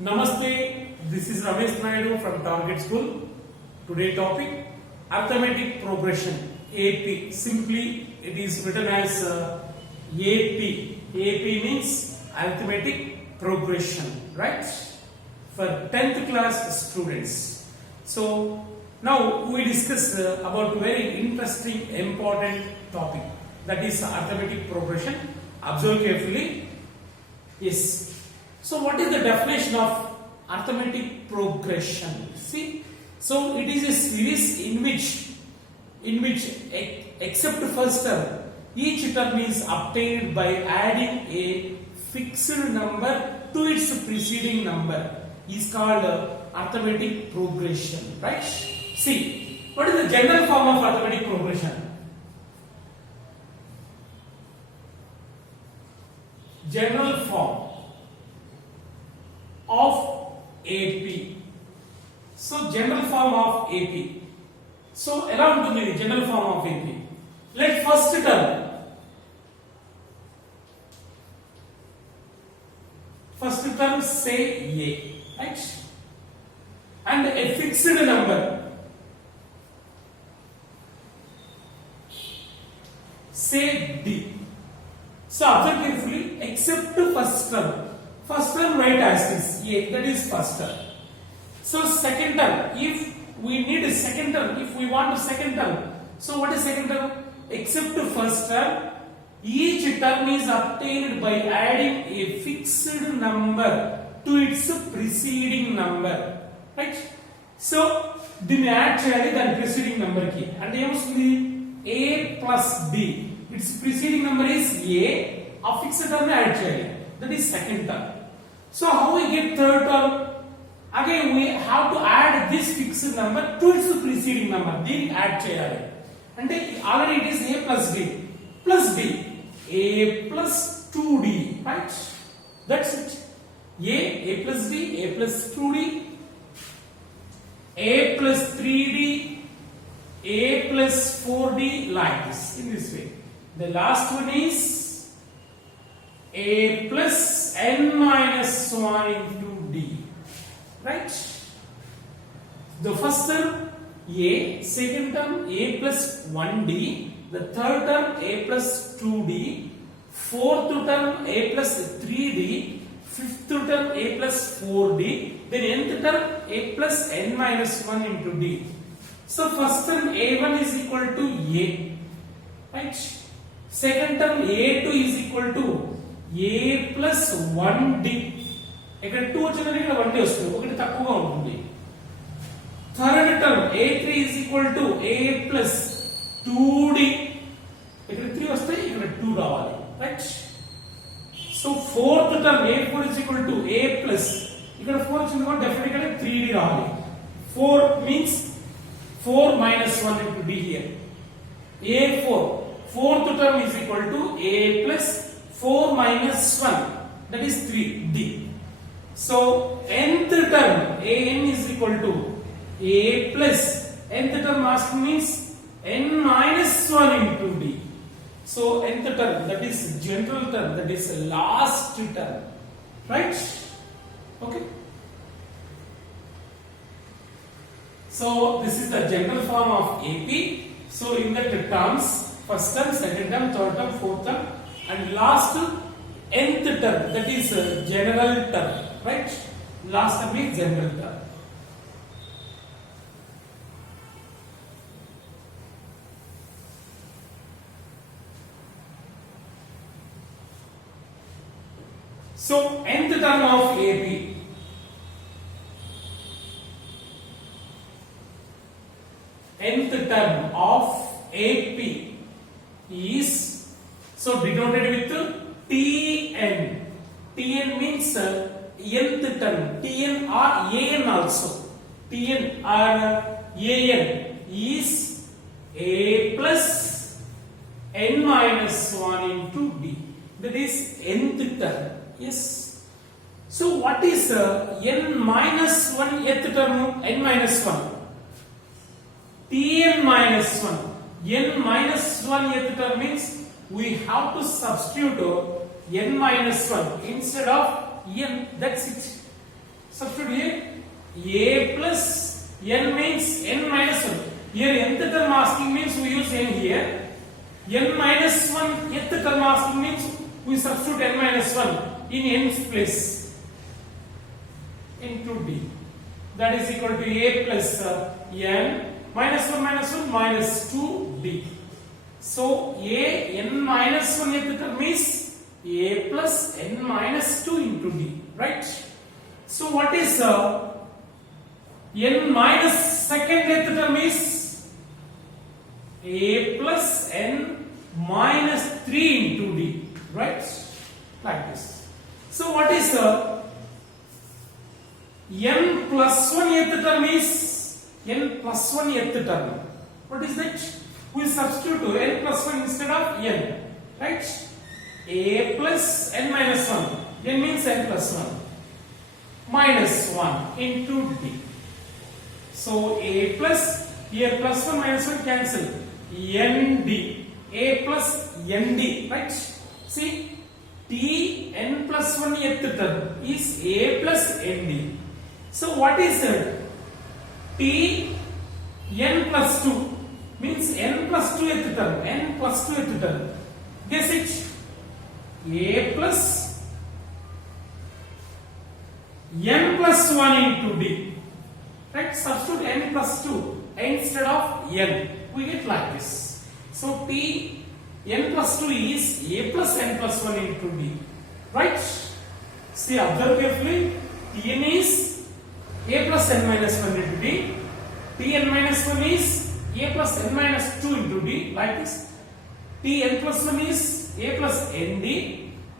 Namaste, this is Ramesh Naidu from Target School. Today topic Arithmetic Progression AP. Simply it is written as AP. AP means Arithmetic Progression, right? For 10th class students. So now we discuss about a very interesting important topic, that is arithmetic progression. Observe carefully. Yes. So what is the definition of arithmetic progression? See, so it is a series in which except first term, each term is obtained by adding a fixed number to its preceding number, is called arithmetic progression, right? See, what is the general form of arithmetic progression? General form of AP. So general form of AP. So along with the general form of AP. Let first term say A, right? And a fixed number say D. So observe carefully, except first term. First term write as this A, that is first term. So second term, if we need a second term, if we want a second term, so what is second term? Except first term, each term is obtained by adding a fixed number to its preceding number, right? So దీన్ని add చేయాలి దాని preceding number కి అంటే ఏమొస్తుంది A plus B. Its preceding number is A, a fixed term add చేయాలి, that is second term. So how we get third term? Again we have to add this fixed number to its preceding number. దీన్ని add చేయాలి అంటే already it is A plus D plus D, A plus 2D, right? That's it. A plus D, A plus 2D, A plus 3D, A plus 4D, like this, in this way. The last one is A plus n minus 1 into D, right? The first term A, second term A plus 1D, the third term A plus 2D, fourth term A plus 3D, fifth term A plus 4D, then nth term A plus n minus 1 into D. So first term A1 is equal to A, right? Second term A2 is equal to A plus 1D. ఇక్కడ 2 వచ్చినది ఇక్కడ 1D వస్తుంది, ఒకటి తక్కువగా ఉంటుంది. Third term A3 is equal to A plus 2D. ఇక్కడ 3 వస్తే ఇక్కడ 2 రావాలి, right? So fourth term A4 is equal to A plus, ఇక్కడ 4 వచ్చింది కాబట్టి డెఫినెట్లీ 3D రావాలి. 4 means 4 minus 1 into D here. A4, fourth term is equal to A plus 4 minus 1, that is 3D. So nth term An is equal to A plus, nth term asking means n minus 1 into D. So nth term, that is general term, that is last term, right? Okay. So this is the general form of AP. So in that terms, first term, second term, third term, fourth term, and last nth term, that is general term, right? Last term is general term. So nth term of AP. Nth term of AP is so denoted with Tn. Tn means nth term. Tn or An also. Tn or An is A plus n minus 1 into D. That is nth term. Yes. So what is n minus 1 nth term? N minus 1. Tn minus 1. N minus 1 nth term means we have to substitute n minus 1 instead of n. That's it. Substitute here. A plus n means n minus 1. Here nth term asking means we use n here. N minus 1 nth term asking means we substitute n minus 1 in n's place into d. That is equal to a plus n minus 1 minus 2 d. So a n minus 1 nth term is a plus n minus 2 into d, right? So what is n minus second nth term is a plus n minus 3 into d, right? Like this. So what is n plus 1 nth term is n plus 1 nth term. What is that? We substitute n plus 1 instead of n, right? A plus n minus 1. N means n plus 1 minus 1 into d. So a plus, here plus 1 minus 1 cancel. Nd. A plus nd, right? See, t n plus 1 nth term is a plus nd. So what is that? T n plus 2 means n plus 2 nth term. N plus 2 nth term. Guess it. A plus n plus 1 into d. Right? Substitute n plus 2 instead of n. We get like this. So t n plus 2 is a plus n plus 1 into d. Right? See, observe carefully. Tn is a plus n minus 1 into d. Tn minus 1 is a plus n minus 2 into d. Like this. Tn plus 1 is a plus nd.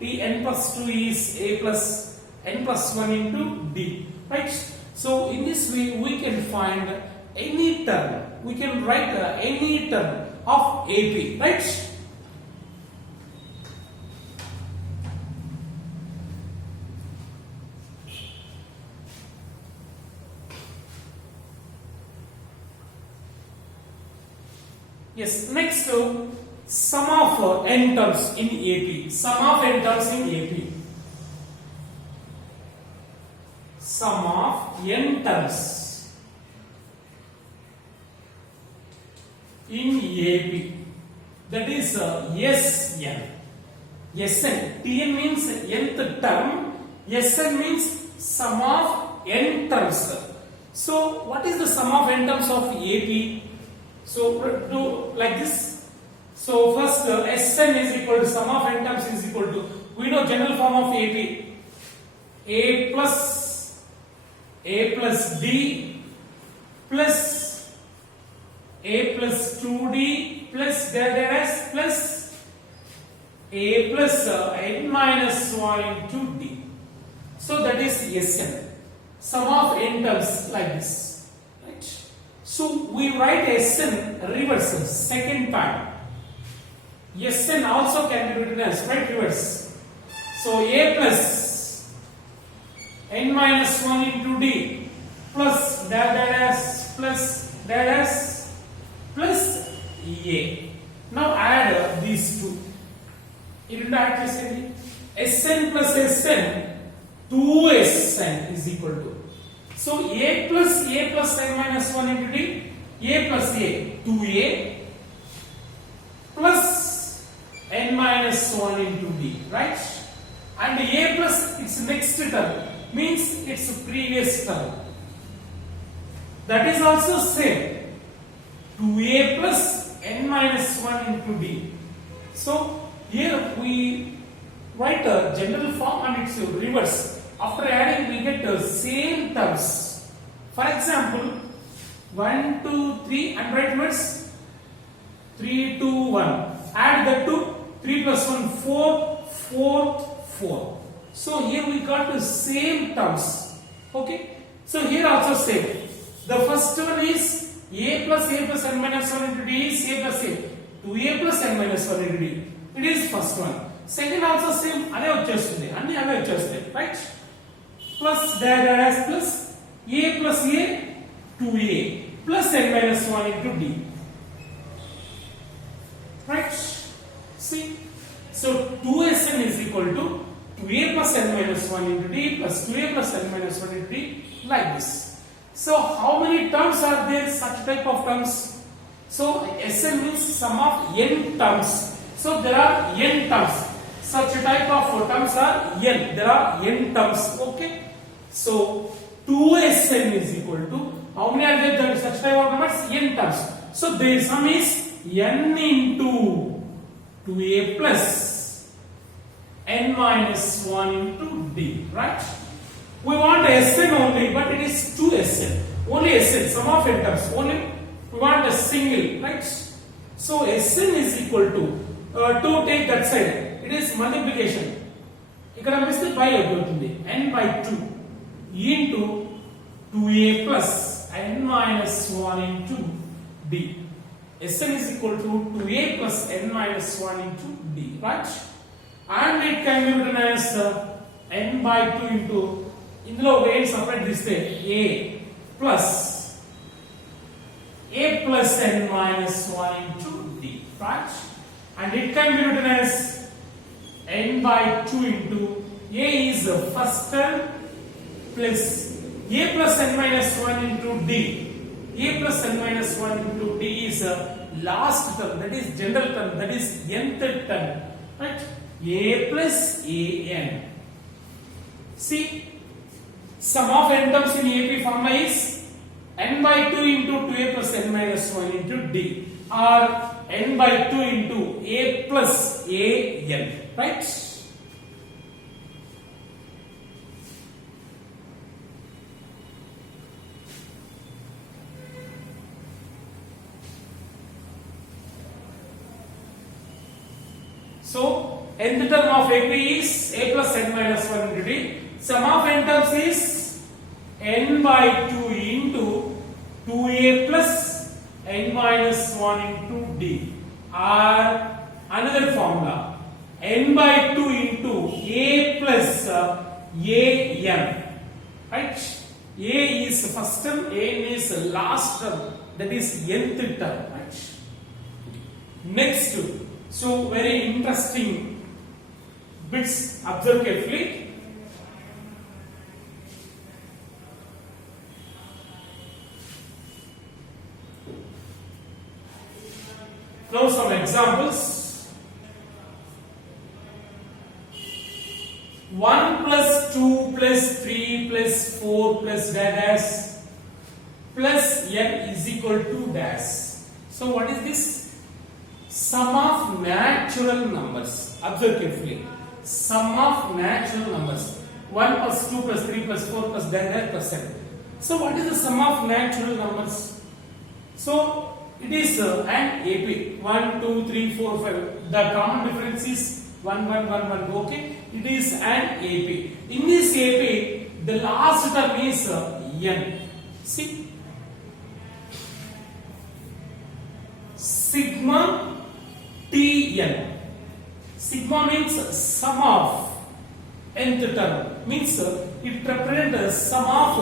Tn plus 2 is a plus n plus 1 into d. Right? So in this way we can find any term. We can write any term of AP. Right? Yes. Next, sum of n terms in AP. Sum of n terms in AP. Sum of n terms in AP. That is Sn. Sn. Tn means nth term. Sn means sum of n terms. So what is the sum of n terms of AP? So do like this. So first Sn is equal to sum of n terms is equal to, we know general form of AP. A plus d plus a plus 2d plus dash plus a plus n minus 1 into d. So that is Sn. Sum of n terms like this. Right? So we write Sn reverse, second part. Sn also can be written as right reverse. So a plus n minus 1 into d plus dash plus dash plus a. Now add these two. Sn plus Sn, 2Sn is equal to. So a plus n minus 1 into d, a plus a, 2a plus n minus 1 into d, right? And a plus its next term means its previous term. That is also same. 2a plus n minus 1 into d. So here we write a general form and its reverse. After adding we get the same terms. For example, 1, 2, 3 and write reverse. 3, 2, 1. Add that to 3 plus 1, 4, 4, 4. So here we got the same terms. Okay. So here also same. The first one is a plus n minus 1 into d is a plus a. 2a plus n minus 1 into d. It is first one. Second also same. అదే వచ్చేస్తుంది. అన్ని అవే వచ్చేస్తాయి. Right? Plus dash plus a plus a 2a plus n minus 1 into d. Right? See? So 2Sn is equal to 2a plus n minus 1 into d plus 2a plus n minus 1 into d, like this. So how many terms are there, such type of terms? So Sn means sum of n terms. So there are n terms. Such type of terms are n. There are n terms. Okay. So 2Sn is equal to, how many are there? Such type of numbers, n terms. So the sum is n into 2a plus n minus 1 into d, right? We want Sn only, but it is 2Sn. Only Sn, sum of n terms. Only we want a single, right? So Sn is equal to 2 take that side. It is multiplication. ఇక్కడ మిస్తే by అవుతుంది n by 2 into 2a plus n minus 1 into d. Sn is equal to 2a plus n minus 1 into d, right? And it can be written as n by 2 into, ఇందులో ఒక n separate తీస్తే a plus n minus 1 into d, right? And it can be written as n by 2 into a is the first term plus a plus n minus 1 into d. A plus n minus 1 into d is a last term, that is general term, that is nth term, right? A plus an. See, sum of n terms in AP formula is n by 2 into 2a plus n minus 1 into d, or n by 2 into a plus an, right? So nth term of AP is a plus n minus 1 into d. Sum of n terms is n by 2 into 2a plus n minus 1 into d, or another formula n by 2 into a plus an, right? A is first term, an is last term, that is nth term, right? Next, so very interesting bits, observe carefully. Now some examples. 1 plus 2 plus 3 plus 4 plus dash plus n is equal to dash. So what is this? Sum of natural numbers. Observe carefully. Sum of natural numbers. 1 plus 2 plus 3 plus 4 plus dash plus n. So what is the sum of natural numbers? So it is an AP 1, 2, 3, 4, 5. The common difference is 1, 1, 1, 1. Okay, it is an AP. In this AP, the last term is n. See, sigma Tn. Sigma means sum of nth term. Means it represents sum of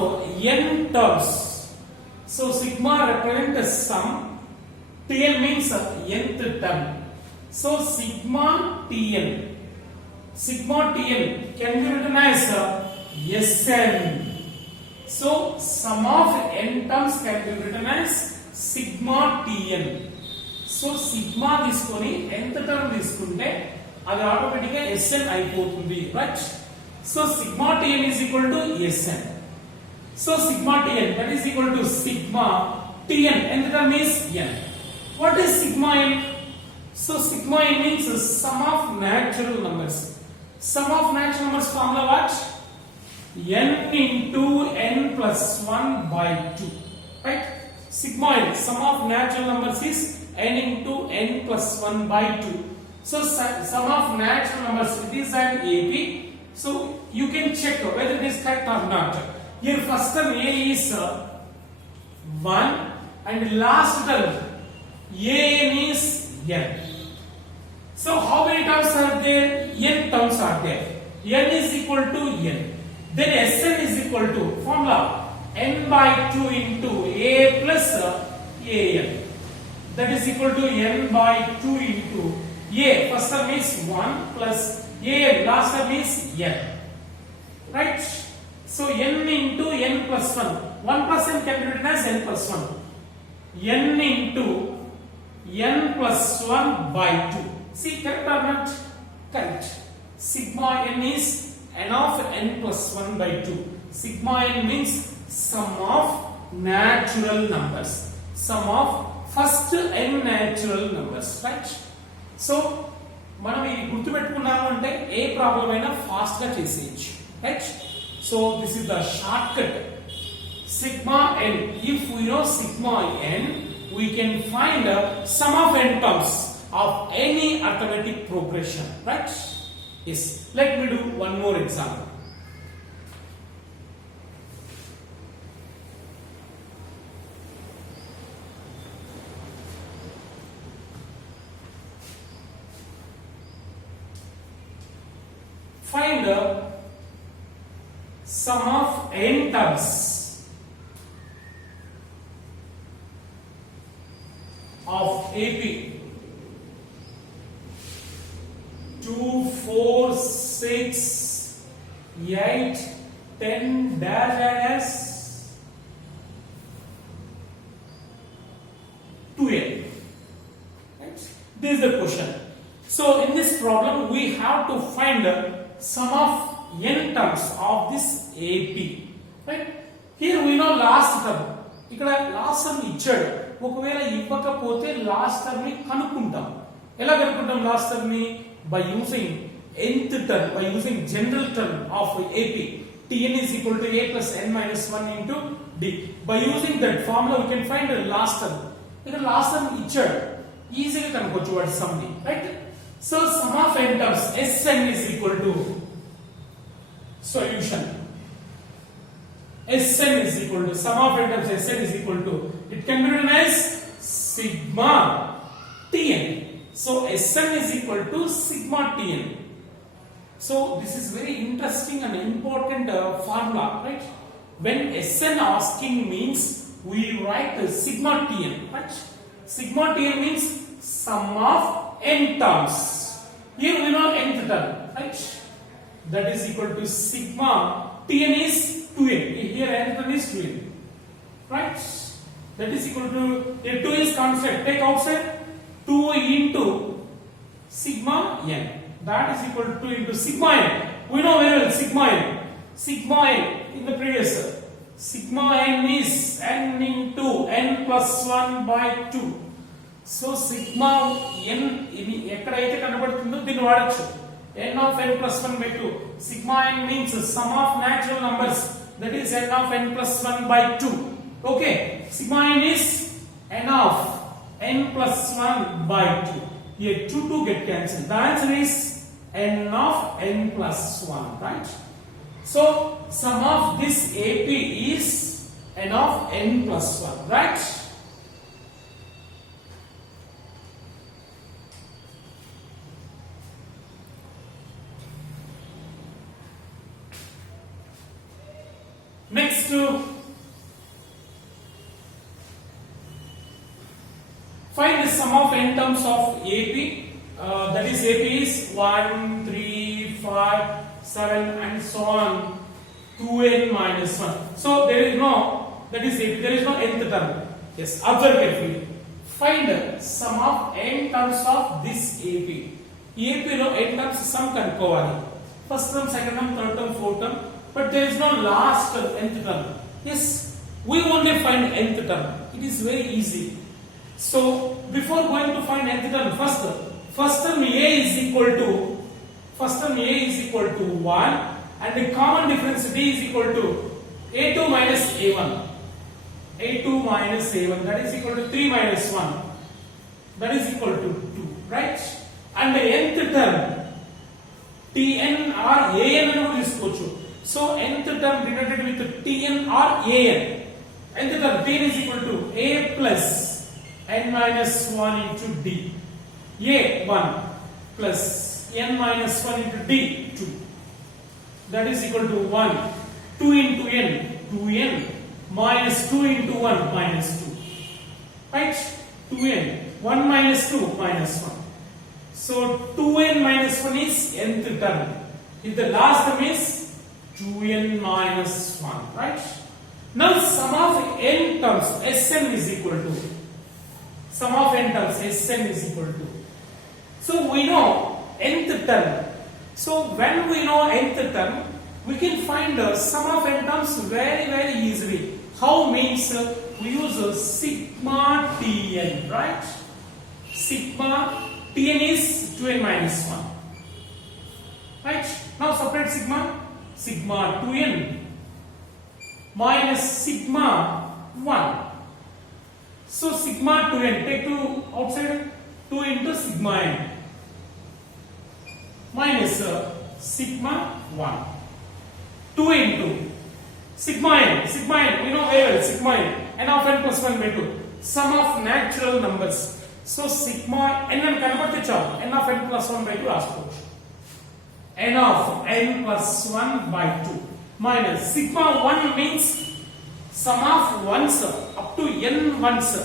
n terms. So sigma represents sum. Tn means nth term. So sigma Tn can be written as Sn. So sum of n terms can be written as sigma Tn. So sigma తీసుకొని nth term తీసుకుంటే అది automatic గా Sn అయిపోతుంది, right? So sigma Tn is equal to Sn. So sigma Tn, that is equal to sigma Tn, nth term is n. What is sigma n? So sigma n means the sum of natural numbers. Sum of natural numbers formula what? N into n plus 1 by 2, right? Sigma n, sum of natural numbers is n into n plus 1 by 2. So sum of natural numbers, it is an AP. So you can check whether it is correct or not. Here first term a is 1 and last term an is n. So how many terms are there? N terms are there. N is equal to n. Then Sn is equal to formula n by 2 into a plus an. That is equal to n by 2 into A first term is 1 plus A last term is n. Right? So n into n plus 1. 1 plus n can be written as n plus 1. N into n plus 1 by 2. See, correct or not? Correct. Sigma n is n of n plus 1 by 2. Sigma n means sum of natural numbers. Sum of first n natural numbers. Right? So, మనం ఇది గుర్తుపెట్టుకున్నాము అంటే ఏ problem అయినా fast గా చేసేయచ్చు. Right? So, this is the shortcut. Sigma n. If we know sigma n, we can find sum of n terms of any arithmetic progression. Right? Yes. Let me do one more example. Find the sum of n terms of AP 2, 4, 6, 8, 10 dash 2n. Right? This is the question. So in this problem we have to find the sum of n terms of this AP. Right? Here we know last term. ఇక్కడ last term ఇచ్చాడు. ఒకవేళ ఇవ్వకపోతే last term ని కనుక్కుంటాం. ఎలా కనుక్కుంటాం last term ని? By using nth term, by using general term of AP. Tn is equal to a plus n minus 1 into d. By using that formula we can find the last term. ఇక్కడ last term ఇచ్చాడు. ఈజీగా కనుక్కోవచ్చు వాటి some ని. Right? So sum of n terms Sn is equal to solution. Sn is equal to sum of n terms Sn is equal to, it can be written as sigma Tn. So Sn is equal to sigma Tn. So this is very interesting and important formula, right? When Sn asking means we write sigma Tn, right? Sigma Tn means sum of n terms. Here we know nth term, right? That is equal to sigma Tn is 2n. Here nth term is 2n, right? That is equal to, here 2 is constant. Take outside 2 into sigma n. That is equal to 2 into sigma n. We know very well sigma n. Sigma n in the previous. Sigma n is n into n plus 1 by 2. So sigma n ఇది ఎక్కడైతే కనబడుతుందో దీన్ని వాడొచ్చు. n of n plus 1 by 2. Sigma n means sum of natural numbers, that is n of n plus 1 by 2. Okay, sigma n is n of n plus 1 by 2. Here 2 get cancelled. The answer is n of n plus 1, right? So sum of this AP is n of n plus 1, right? Next, find the sum of n terms of AP. That is AP is 1, 3, 5, 7 and so on 2n minus 1. So there is no, that is AP, there is no nth term. Yes, observe carefully. Find the sum of n terms of this AP. AP lo n terms sum kanukovali. First term, second term, third term, fourth term. But there is no last nth term. Yes, we only find nth term. It is very easy. So before going to find nth term, first term A is equal to 1, and the common difference D is equal to A2 minus A1. A2 minus A1, that is equal to 3 minus 1. That is equal to 2, right? And the nth term Tn or An అని కూడా తీసుకోవచ్చు. So nth term denoted with Tn or An. Nth term Tn is equal to A plus n minus 1 into D. A1 plus n minus 1 into D 2. That is equal to 1. 2 into n, 2n minus 2 into 1 minus 2. Right? 2n. 1 minus 2 minus 1. So 2n minus 1 is nth term. If the last term is 2n minus 1, right? Now sum of n terms Sn is equal to sum of n terms Sn is equal to. So we know nth term. So when we know nth term, we can find the sum of n terms very easily. How means we use sigma Tn, right? Sigma Tn is 2n minus 1, right? Now separate sigma 2n minus sigma 1. So sigma 2n, take 2 outside, 2 into sigma n minus sigma 1. 2 into sigma n, we know very well, sigma n of n plus 1 by 2, sum of natural numbers. So sigma n and convert the n of n plus 1 by 2 raskochu. N of n plus 1 by 2 minus sigma 1 means sum of ones up to n ones.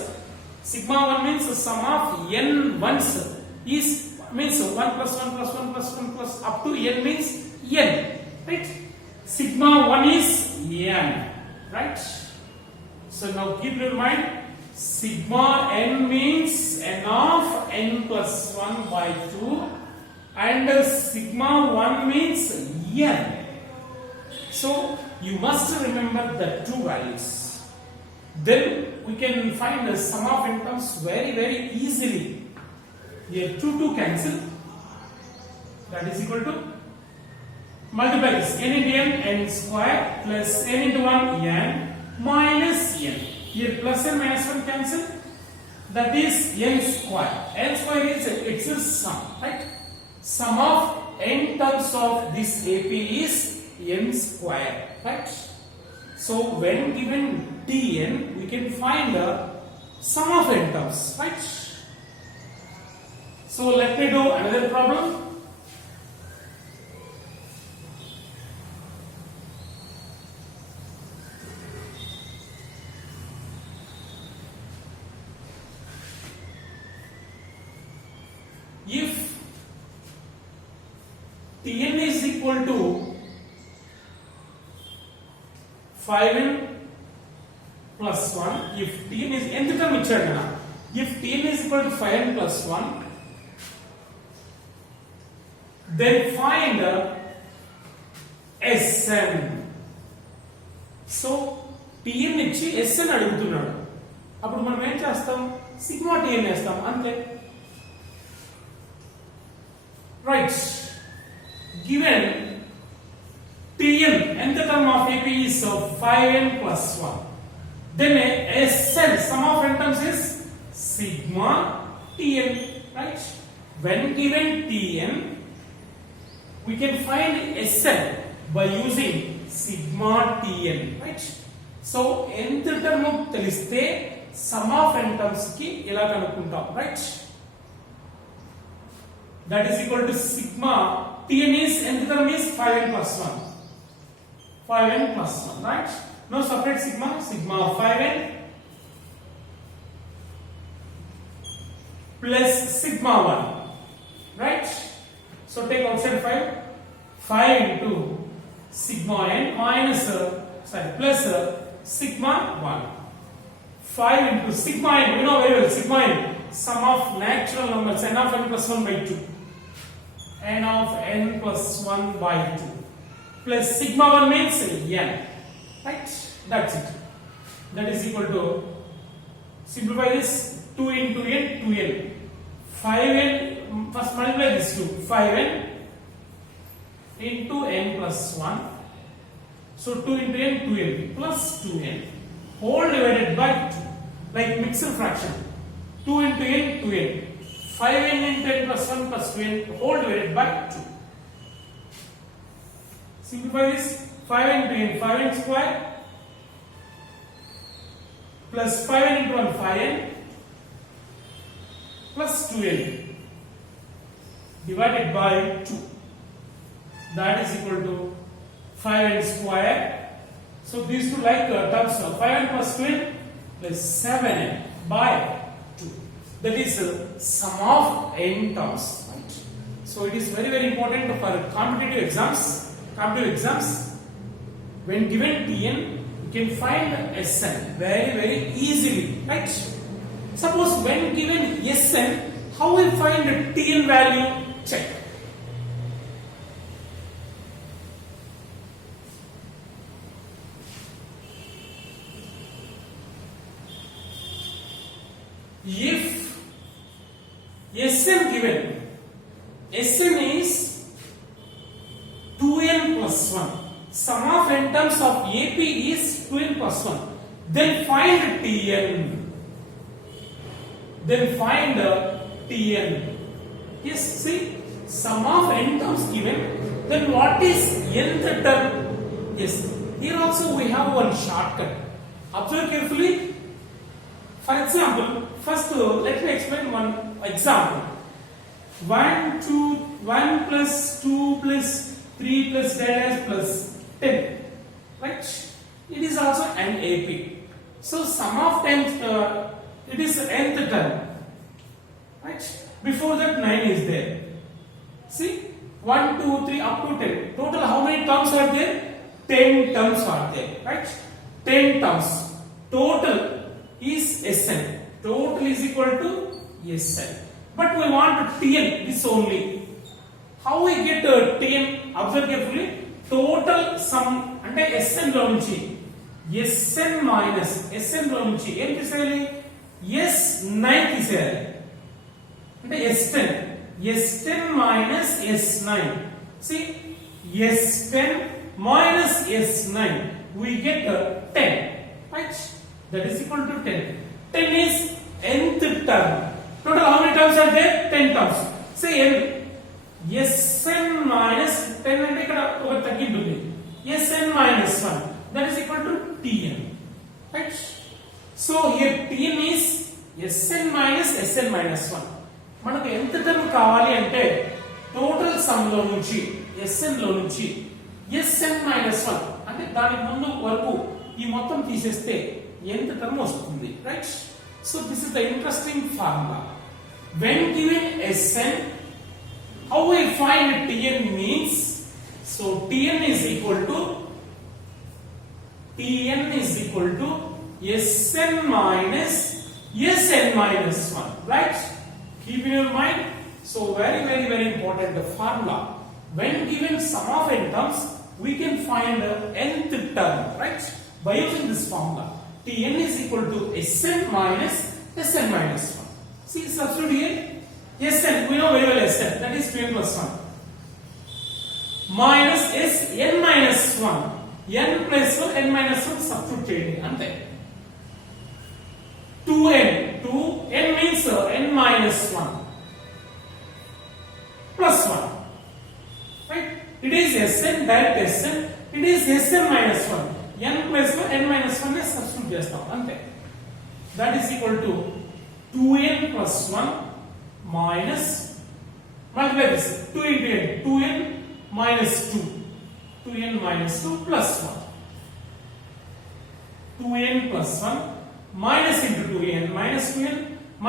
Sigma 1 means sum of n ones is means 1 plus 1 plus 1 plus 1 plus up to n means n, right? Sigma 1 is n, right? So now keep in mind, sigma n means n of n plus 1 by 2 and sigma 1 means n. So you must remember the two values. Then we can find the sum of n terms very easily. Here 2 cancel. That is equal to, multiply this n into n square plus n into 1 n minus n. Here plus and minus 1 cancel. That is n square. N square is its sum, right? Sum of n terms of this AP is n square, right? So when given Tn, we can find the sum of n terms, right? So let me do another problem. If Tn is equal to 5n plus 1, if Tn is nth term ichchadana, if Tn is equal to 5n plus 1, then find Sn. So Tn ఇచ్చి Sn అడుగుతున్నాడు. అప్పుడు మనం ఏం చేస్తాం? Sigma Tn వేస్తాం అంతే. Right. Given Tn, nth term of AP is 5n plus 1. Then Sn, sum of n terms is sigma Tn, right? When given Tn, we can find Sn by using sigma Tn, right? So nth term తెలిస్తే sum of n terms కి ఎలా కనుక్కుంటాం, right? That is equal to sigma Tn is nth term is 5n plus 1. 5n plus 1, right? Now separate sigma 5n plus sigma 1, right? So take outside 5 into sigma n minus plus sigma 1. 5 into sigma n, you know very well, sigma n, sum of natural numbers, n of n plus 1 by 2. N of n plus 1 by 2 plus sigma 1 means n, right? That's it. That is equal to, simplify this, 2 into n, 2n. 5n, first multiply this 2, 5n into n plus 1. So 2 into n, 2n plus 2n whole divided by 2, like mixed fraction. 2 into n, 2n. 5n into n plus 1 plus 2n whole divided by 2. Simplify this, 5n into n, 5n square plus 5n into 1, 5n plus 2n divided by 2. That is equal to 5n square. So these two like terms of 5n plus 2n plus 7n by 2. That is sum of n terms, right? So it is very very important for competitive exams. When given Tn, you can find Sn very easily, right? Suppose when given Sn, how we find the Tn value? Check. If Sn given, Sn is 2n plus 1. Sum of n terms of AP is 2n plus 1. Then find Tn. Yes, see, sum of n terms given. Then what is nth term? Yes, here also we have one shortcut. Observe carefully. For example, first let me explain one example. 1 plus 2 plus 3 plus dash plus 10, right? It is also an AP. So sum of terms, it is nth term, right? Before that 9 is there. See, 1, 2, 3 up to 10. Total how many terms are there? 10 terms are there, right? 10 terms. Total is Sn. Total is equal to Sn. But we want Tn, this only. How we get Tn? Observe carefully. Total sum అంటే Sn లో నుంచి Sn minus Sn లో నుంచి ఏం తీసేయాలి? S9 తీసేయాలి. అంటే S10 minus S9. See, S10 minus S9, we get 10, right? That is equal to 10. 10 is nth term. Total how many terms are there? 10 terms. Say Sn minus 10 అంటే ఇక్కడ ఒక తగ్గింటుంది. Sn minus 1, that is equal to Tn, right? So here Tn is Sn minus 1. మనకు ఎంత term కావాలి అంటే total some లో నుంచి Sn లో నుంచి Sn minus 1 అంటే దాని ముందు వరకు ఈ మొత్తం తీసేస్తే ఎంత టర్మ్ వస్తుంది, right? So this is the interesting formula. When given Sn, how we find Tn means, so Tn is equal to Sn minus 1, right? Keep in your mind. So very important formula. When given sum of n terms, we can find nth term, right? By using this formula. Tn is equal to Sn minus 1. See, substitute here. Sn, we know very well Sn, that is 2n plus 1. Minus Sn minus 1. N plus 1, n minus 1 substitute చేయండి అంతే. 2n means n minus 1 plus 1. Right? It is Sn, direct Sn. It is Sn minus 1. N plus 1, n minus 1 is substitute చేస్తాం అంతే. That is equal to 2n plus 1 minus, multiply this, 2 into n, 2n minus 2. 2n minus 2 plus 1. 2n plus 1 minus into 2n minus 2n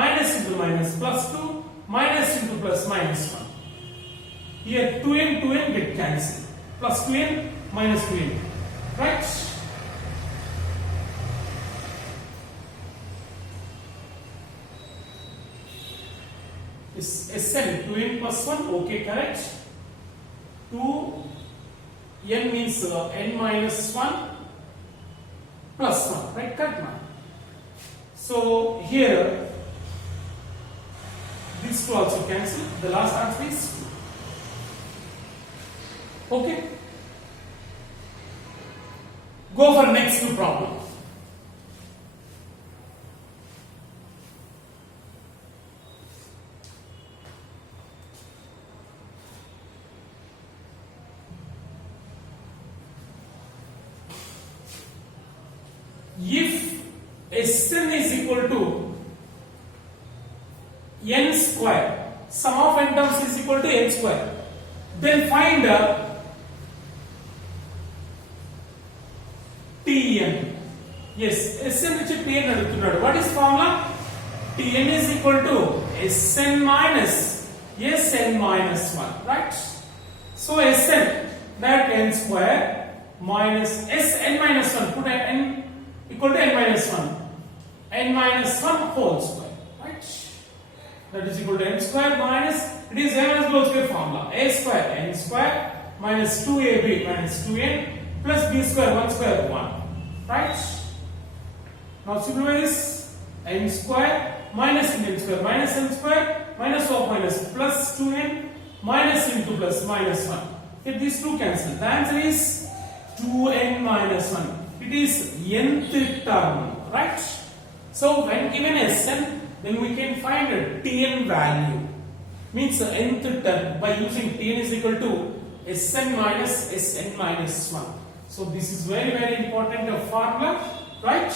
minus into minus plus 2 minus into plus minus 1. Here 2n get cancelled. Plus 2n minus 2n. Right? Is Sn 2n plus 1? Okay, correct. 2n means n minus 1 plus 1. Right? Correct now. So here these two also cancel. The last answer is 2. Okay. Go for next two problem. If Sn is equal to n square, sum of n terms is equal to n square, then find Tn. Yes, Sn which Tn adugutunnadu. What is formula? Tn is equal to Sn minus Sn minus 1, right? So Sn, that n square minus Sn minus 1, put n equal to n minus 1. N minus 1 whole square, right? That is equal to n square minus, it is a minus b whole square formula. A square n square minus 2ab minus 2n plus b square 1 square 1, right? Now simplify this. N square minus n square minus n square minus of minus plus 2n minus into plus minus 1. If these two cancel, the answer is 2n minus 1. It is nth term, right? So when given Sn, then we can find a Tn value. Means the nth term by using Tn is equal to Sn minus 1. So this is very important formula, right?